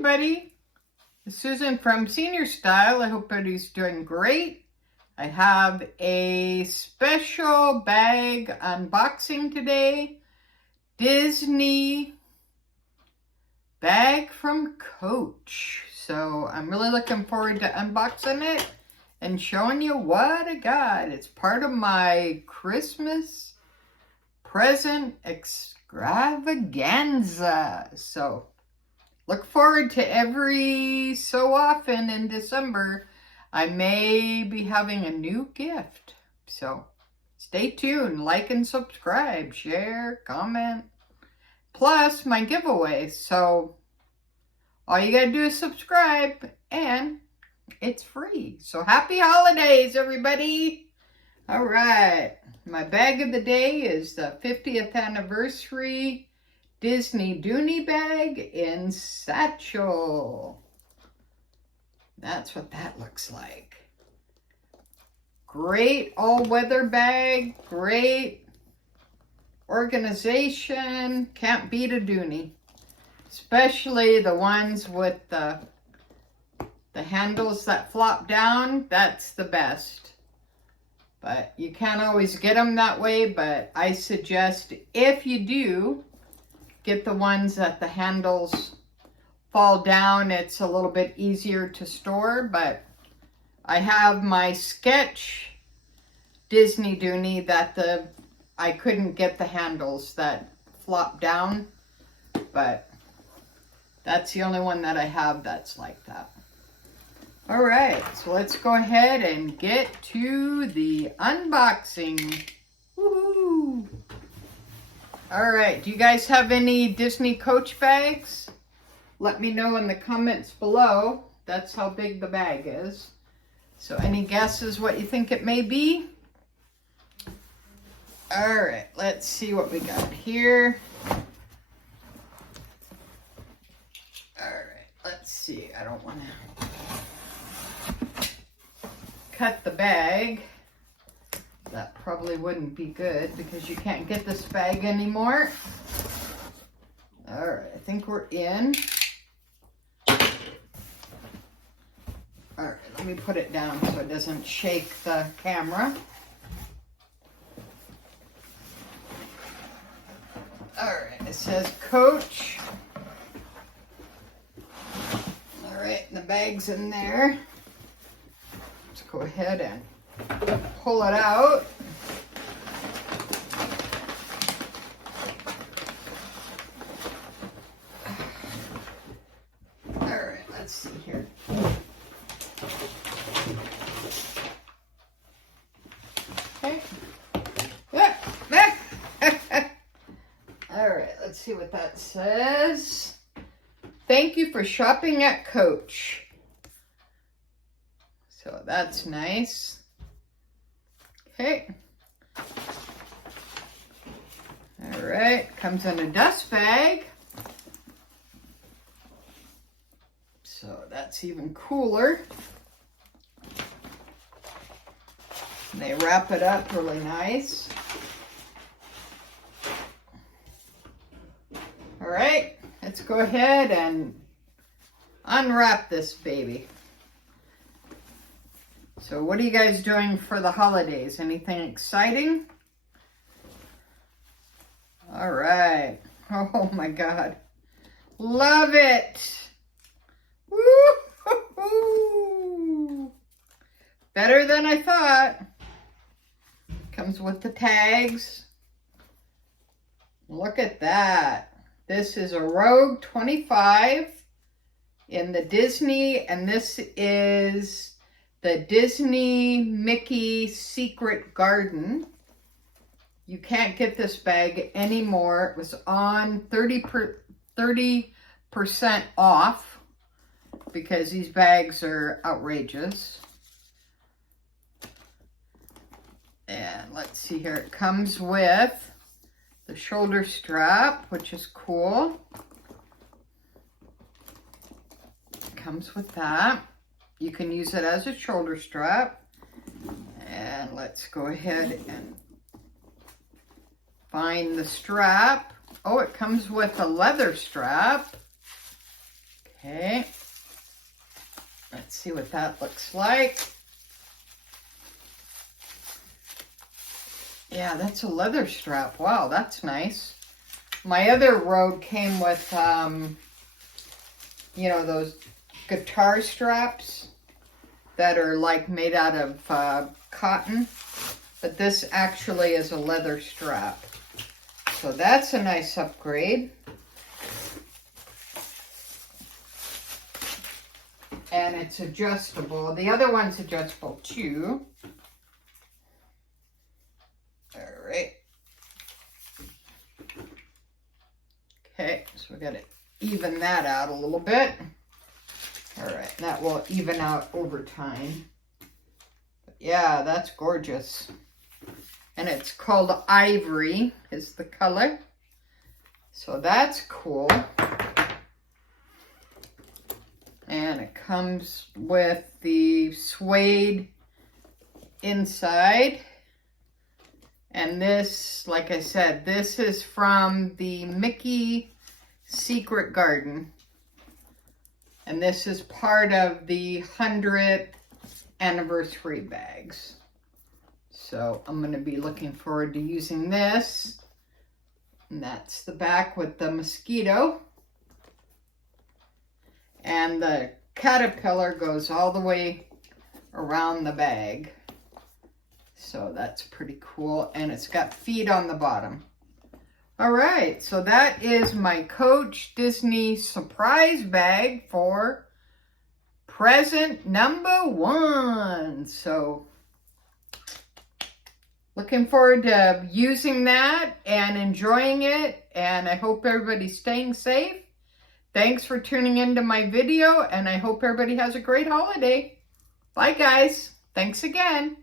everybody, it's Susan from Senior Style. I hope everybody's doing great. I have a special bag unboxing today. Disney bag from Coach. So I'm really looking forward to unboxing it and showing you what I got. It's part of my Christmas present extravaganza. So look forward to every so often in December, I may be having a new gift. So stay tuned, like and subscribe, share, comment, plus my giveaway. So all you gotta do is subscribe and it's free. So happy holidays, everybody. All right, my bag of the day is the 50th anniversary Disney Dooney bag in satchel. That's what that looks like. Great all-weather bag, great organization. Can't beat a Dooney. Especially the ones with the handles that flop down. That's the best. But you can't always get them that way, but I suggest if you do, get the ones that the handles fall down. It's a little bit easier to store, but I have my sketch Disney Dooney that I couldn't get the handles that flop down, but that's the only one that I have that's like that. All right, so let's go ahead and get to the unboxing. Woohoo! All right, do you guys have any Disney Coach bags? Let me know in the comments below. That's how big the bag is. So any guesses what you think it may be? All right, let's see what we got here. All right, let's see. I don't want to cut the bag. That probably wouldn't be good because you can't get this bag anymore. All right, I think we're in. All right, let me put it down so it doesn't shake the camera. All right, it says Coach. All right, the bag's in there. Let's go ahead and pull it out. All right, let's see here. Okay. All right, let's see what that says. Thank you for shopping at Coach. So that's nice. Okay. All right, comes in a dust bag. So that's even cooler. And they wrap it up really nice. All right, let's go ahead and unwrap this baby. So what are you guys doing for the holidays? Anything exciting? All right. Oh my God. Love it. Woo-hoo-hoo. Better than I thought. Comes with the tags. Look at that. This is a Rogue 25 in the Disney, and this is the Disney Mickey Secret Garden. You can't get this bag anymore. It was on 30% off because these bags are outrageous. And let's see here. It comes with the shoulder strap, which is cool. It comes with that. You can use it as a shoulder strap. And let's go ahead and find the strap. Oh, it comes with a leather strap. Okay. Let's see what that looks like. Yeah, that's a leather strap. Wow, that's nice. My other Rogue came with, you know, those guitar straps that are like made out of cotton. But this actually is a leather strap. So that's a nice upgrade. And it's adjustable. The other one's adjustable too. All right. Okay, so we got to even that out a little bit. All right, that will even out over time. But yeah, that's gorgeous. And it's called Ivory is the color. So that's cool. And it comes with the suede inside. And this, like I said, this is from the Mickey Secret Garden. And this is part of the 100th anniversary bags. So I'm going to be looking forward to using this. And that's the back with the mosquito. And the caterpillar goes all the way around the bag. So that's pretty cool. And it's got feet on the bottom. All right, so that is my Coach Disney surprise bag for present number 1. So looking forward to using that and enjoying it. And I hope everybody's staying safe. Thanks for tuning into my video, and I hope everybody has a great holiday. Bye, guys. Thanks again.